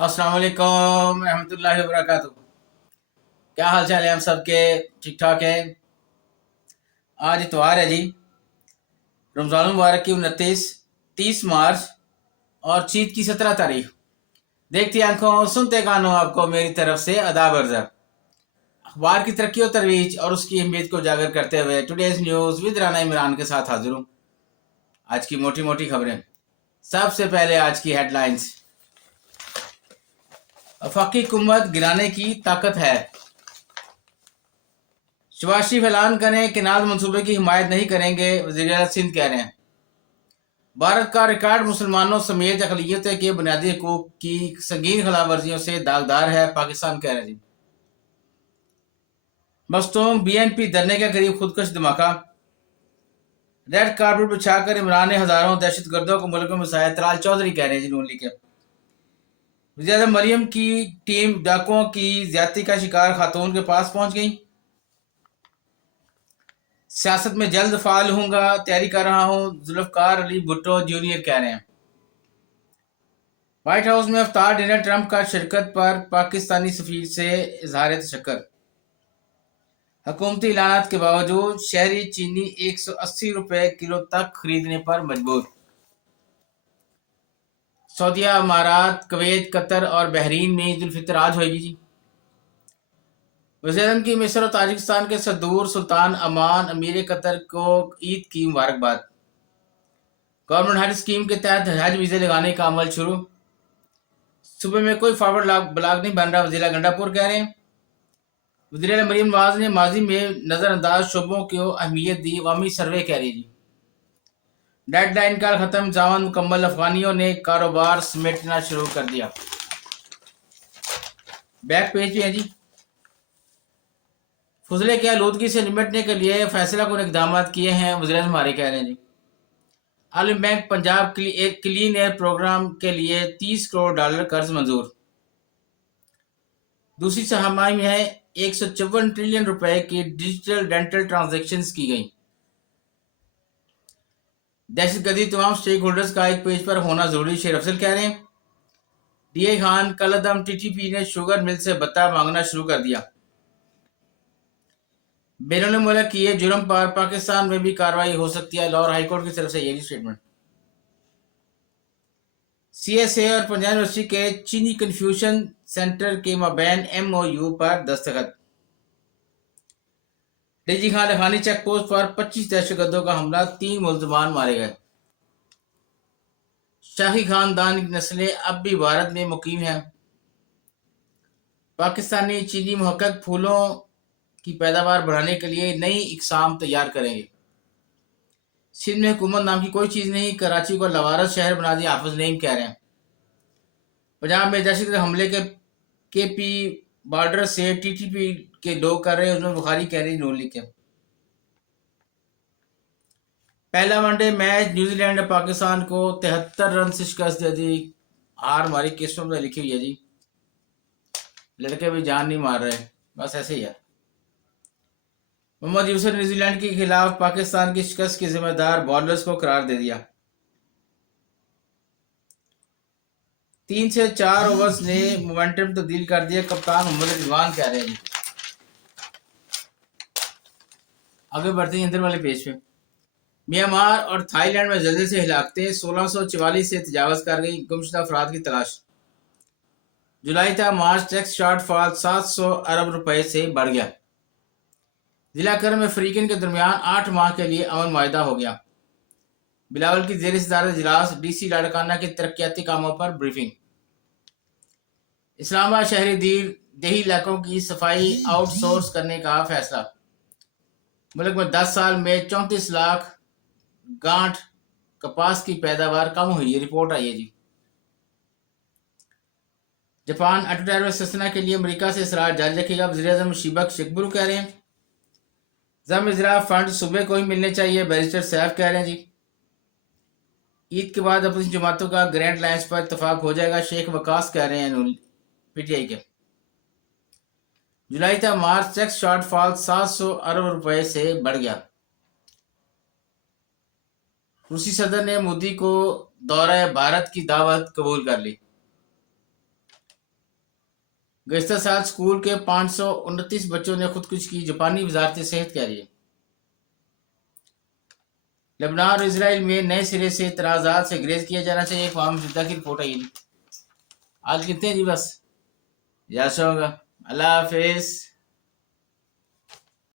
अस्सलाम वालेकुम रहमतुल्लाहि वबरकातुहू। क्या हाल चाल है हम सबके? ठीक ठाक है। आज इतवार है जी, रमज़ान मुबारक की 29 30 मार्च और चीत की 17 तारीख। देखती आंखों सुनते कानों, आपको मेरी तरफ से अदाब अर्ज़ा। अखबार की तरक्की और तरवीज और उसकी अहमियत को उजागर करते हुए today's news with Rana Imran के साथ हाजिर हूँ। आज की मोटी मोटी खबरें। सबसे पहले आज की हेडलाइंस। वफाकी हुकूमत गिराने की ताकत है। शहबाज शरीफ ऐलान करें कि नाज मंसूबे की हिमायत नहीं करेंगे, वज़ीर-ए-आला सिंध कह रहे हैं। भारत का रिकॉर्ड मुसलमानों समेत अक़लियतों के बुनियादी हकूक़ की संगीन खिलाफ वर्जियों से दागदार है, पाकिस्तान कह रहे हैं। मस्तूम BNP धरने के करीब खुदकश धमाका। रेड कार्पेट बिछाकर इमरान ने हजारों दहशतगर्दों को मुल्क में बसाया, तलाल चौधरी कह रहे हैं जी नून लीग के। वज़ीर-ए-आज़म मरियम की टीम डाकुओं की ज्यादती का शिकार खातून के पास पहुंच गई। सियासत में जल्द फाल हूंगा, तैयारी कर रहा हूं, जुल्फ़िकार अली भुट्टो जूनियर कह रहे हैं। व्हाइट हाउस में अफ्तार डिनर, ट्रंप का शिरकत पर पाकिस्तानी सफीर से इजहार तशक्कुर। हुकूमती ऐलानात के बावजूद शहरी चीनी 180 रुपए किलो तक खरीदने पर मजबूर। सऊदीया, अमारात, कुवैत, कतर और बहरीन में ईद उल फितर आज होगी जी। वज़ीर-ए-आज़म की मिस्र और ताजिकिस्तान के सदूर सुल्तान अमान अमीर कतर को ईद की मुबारकबाद। गवर्नमेंट हज स्कीम के तहत हज वीज़े लगाने का अमल शुरू। सूबे में कोई फॉरवर्ड ब्लॉक नहीं बन रहा, वज़ीर गंडापुर कह रहे हैं। वज़ीर मरीम नवाज ने माजी में नज़रअंदाज शोबों को अहमियत दी, अवामी सर्वे कह रही जी। डेडलाइन का खत्म, जावन मुकम्मल, अफगानियों ने कारोबार समेटना शुरू कर दिया। बैक पेज पे है जी। फजले के आलूदगी से निपटने के लिए फैसला कुन इकदाम किए हैं, वज़ीर हमारे कह रहे हैं जी। आलमी bank Punjab clean air programme के लिए $30 करोड़ कर्ज मंजूर। दूसरी छमाही में है 154 ट्रिलियन रुपए की डिजिटल डेंटल ट्रांजैक्शंस की गई। दहशतगर्दी तमाम स्टेक होल्डर्स का एक पेज पर होना जरूरी, शेर अफजल कह रहे हैं। DA खान कलदम TTP ने शुगर मिल से भत्ता मांगना शुरू कर दिया। बैरून मुल्क किए जुर्म पर पाकिस्तान में भी कार्रवाई हो सकती है, लाहौर हाईकोर्ट की तरफ से यही स्टेटमेंट। CSA और पंजाब यूनिवर्सिटी के चीनी कन्फ्यूशन सेंटर के माबैन MOU पर दस्तखत। DG Khan Lakhani check post पर 25 दहशतगर्दों का हमला, 3 मुल्जमान मारे गए। शाही खानदान की नस्लें अब भी भारत में मुकीम हैं। पाकिस्तानी चीनी महक्कक फूलों की पैदावार बढ़ाने के लिए नई इकसाम तैयार करेंगे। सिंध में हुकूमत नाम की कोई चीज़ नहीं, कराची को लवारस शहर बना दिया, हाफिज नईम कह रहे हैं। पंजाब में दहशतगर्द हमले के KP बॉर्डर से TTP के लोग कर रहे हैं, उसमें बुखारी कह रही नून लीग के। पहला वनडे मैच न्यूजीलैंड ने पाकिस्तान को 73 रन से शिकस्त दे दी। हार हमारी किस्मत में लिखी हुई है जी, लड़के भी जान नहीं मार रहे, बस ऐसे ही है। मोहम्मद यूसुफ ने न्यूजीलैंड के खिलाफ पाकिस्तान की शिकस्त के जिम्मेदार बॉलर्स को करार दे दिया। 3 से 4 ओवर्स ने मोमेंटम तब्दील कर दिया, कप्तान मोहम्मद रिजवान कह रहे हैं। आगे बढ़ते हैं अंदर वाले पेज पे। म्यांमार और थाईलैंड में जल्दी से हिलाकतें 1644 से तजावज़ कर गई, गुमशुदा अफराद की तलाश। जुलाई तक मार्च टैक्स शॉर्टफॉल 700 अरब रुपए से बढ़ गया। जिला कर में फरीकन के दरमियान 8 माह के लिए अमन मुआहदा हो गया। बिलावल की जेर सदारत इजलास, DC लाड़काना के तरक्याती कामों पर ब्रीफिंग। इस्लामाबाद शहरी देही इलाकों की सफाई आउटसोर्स करने का फैसला। मुल्क में 10 साल में 34 लाख गांठ कपास की पैदावार कम हुई, रिपोर्ट आई है जी। जापान अटोटैरिफ सस्तना के लिए अमेरिका से इसरार जारी रखेगा, वज़ीर-ए-आज़म शिबक शिकबरू कह रहे हैं। ज़म इजरा फंड सूबे को ही मिलने चाहिए, बैरिस्टर सैफ कह रहे हैं जी। ईद के बाद अपनी जमातों का ग्रैंड लाइन्स पर इतफाक हो जाएगा, शेख वकास कह रहे हैं PTI के। जुलाई तक मार्च टैक्स शॉर्टफॉल 700 अरब रुपए से बढ़ गया। रूसी सदर ने मोदी को दौरा भारत की दावत कबूल कर ली। گزشتہ سال اسکول کے 529 بچوں نے خودکشی کی، جاپانی وزارت صحت کہہ رہی ہے۔ لبنان اور اسرائیل میں نئے سرے سے اعتراضات سے گریز کیا جانا چاہیے، اقوام متحدہ کی رپورٹ آئی۔ آج کتنے جی بس جیسا ہوگا، اللہ حافظ۔